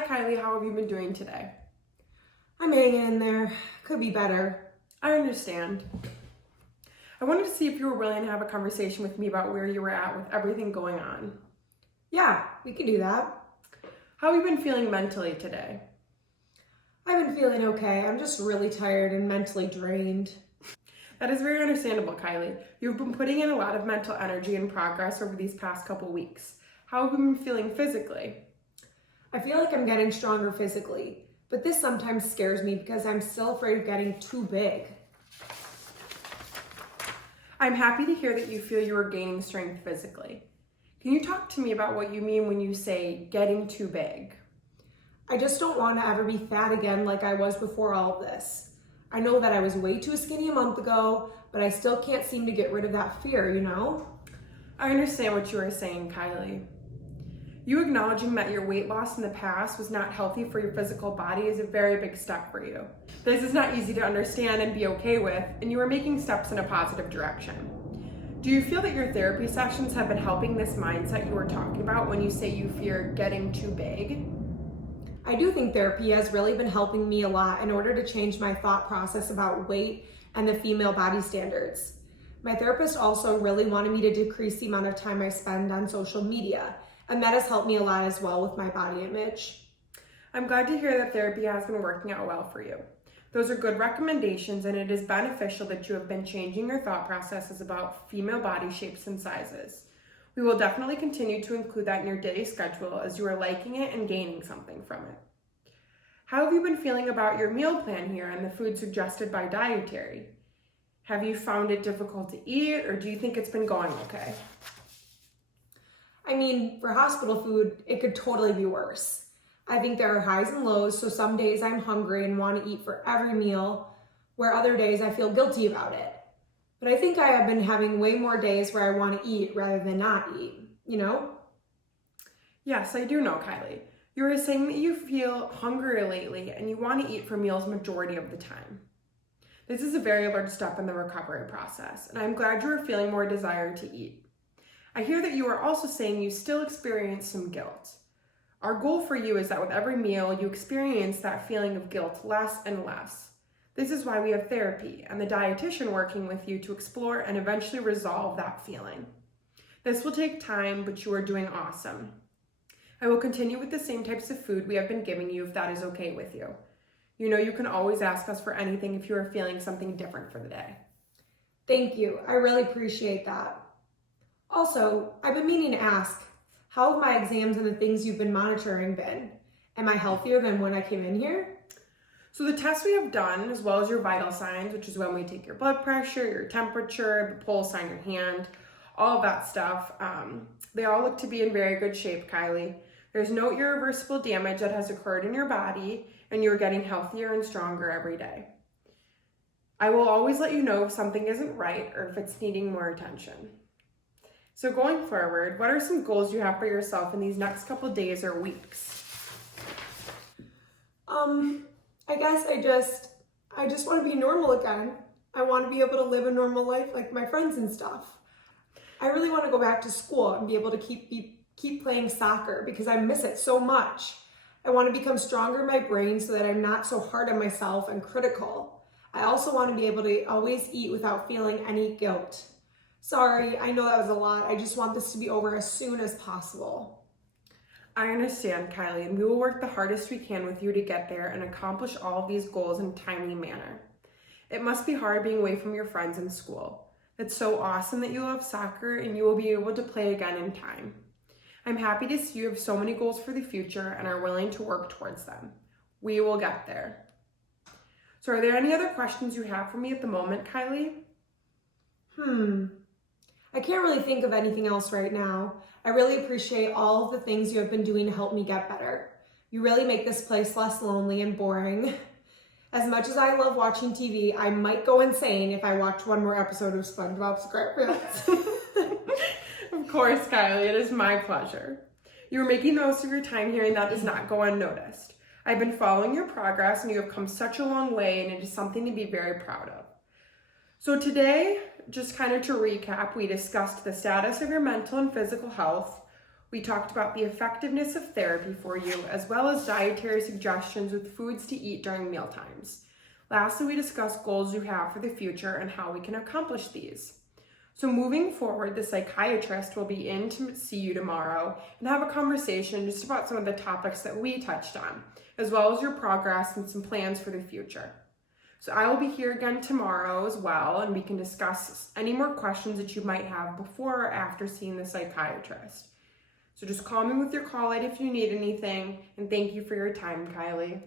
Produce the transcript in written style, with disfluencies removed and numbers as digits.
Hi Kylie, how have you been doing today? I'm hanging in there. Could be better. I understand. I wanted to see if you were willing to have a conversation with me about where you were at with everything going on. Yeah, we can do that. How have you been feeling mentally today? I've been feeling okay. I'm just really tired and mentally drained. That is very understandable, Kylie. You've been putting in a lot of mental energy and progress over these past couple weeks. How have you been feeling physically? I feel like I'm getting stronger physically, but this sometimes scares me because I'm still afraid of getting too big. I'm happy to hear that you feel you are gaining strength physically. Can you talk to me about what you mean when you say getting too big? I just don't want to ever be fat again like I was before all of this. I know that I was way too skinny a month ago, but I still can't seem to get rid of that fear, you know? I understand what you are saying, Kylie. You acknowledging that your weight loss in the past was not healthy for your physical body is a very big step for you. This is not easy to understand and be okay with, and you are making steps in a positive direction. Do you feel that your therapy sessions have been helping this mindset you were talking about when you say you fear getting too big? I do think therapy has really been helping me a lot in order to change my thought process about weight and the female body standards. My therapist also really wanted me to decrease the amount of time I spend on social media, and that has helped me a lot as well with my body image. I'm glad to hear that therapy has been working out well for you. Those are good recommendations, and it is beneficial that you have been changing your thought processes about female body shapes and sizes. We will definitely continue to include that in your daily schedule as you are liking it and gaining something from it. How have you been feeling about your meal plan here and the food suggested by dietary? Have you found it difficult to eat, or do you think it's been going okay? I mean, for hospital food, it could totally be worse. I think there are highs and lows, so some days I'm hungry and want to eat for every meal, where other days I feel guilty about it. But I think I have been having way more days where I want to eat rather than not eat, you know? Yes, I do know, Kylie. You were saying that you feel hungry lately and you want to eat for meals majority of the time. This is a very large step in the recovery process, and I'm glad you are feeling more desire to eat. I hear that you are also saying you still experience some guilt. Our goal for you is that with every meal, you experience that feeling of guilt less and less. This is why we have therapy and the dietitian working with you to explore and eventually resolve that feeling. This will take time, but you are doing awesome. I will continue with the same types of food we have been giving you if that is okay with you. You know you can always ask us for anything if you are feeling something different for the day. Thank you. I really appreciate that. Also, I've been meaning to ask, how have my exams and the things you've been monitoring been? Am I healthier than when I came in here? So the tests we have done, as well as your vital signs, which is when we take your blood pressure, your temperature, the pulse on your hand, all of that stuff, they all look to be in very good shape, Kylie. There's no irreversible damage that has occurred in your body, and you're getting healthier and stronger every day. I will always let you know if something isn't right or if it's needing more attention. So going forward, what are some goals you have for yourself in these next couple days or weeks? I guess I just want to be normal again. I want to be able to live a normal life like my friends and stuff. I really want to go back to school and be able to keep playing soccer because I miss it so much. I want to become stronger in my brain so that I'm not so hard on myself and critical. I also want to be able to always eat without feeling any guilt. Sorry, I know that was a lot. I just want this to be over as soon as possible. I understand, Kylie, and we will work the hardest we can with you to get there and accomplish all of these goals in a timely manner. It must be hard being away from your friends in school. It's so awesome that you love soccer and you will be able to play again in time. I'm happy to see you have so many goals for the future and are willing to work towards them. We will get there. So are there any other questions you have for me at the moment, Kylie? I can't really think of anything else right now. I really appreciate all of the things you have been doing to help me get better. You really make this place less lonely and boring. As much as I love watching TV, I might go insane if I watch one more episode of SpongeBob SquarePants. Of course, Kylie, it is my pleasure. You are making the most of your time here and that does not go unnoticed. I've been following your progress and you have come such a long way and it is something to be very proud of. So today, just kind of to recap, we discussed the status of your mental and physical health. We talked about the effectiveness of therapy for you, as well as dietary suggestions with foods to eat during mealtimes. Lastly, we discussed goals you have for the future and how we can accomplish these. So moving forward, the psychiatrist will be in to see you tomorrow and have a conversation just about some of the topics that we touched on, as well as your progress and some plans for the future. So I will be here again tomorrow as well, and we can discuss any more questions that you might have before or after seeing the psychiatrist. So just call me with your call light if you need anything, and thank you for your time, Kylie.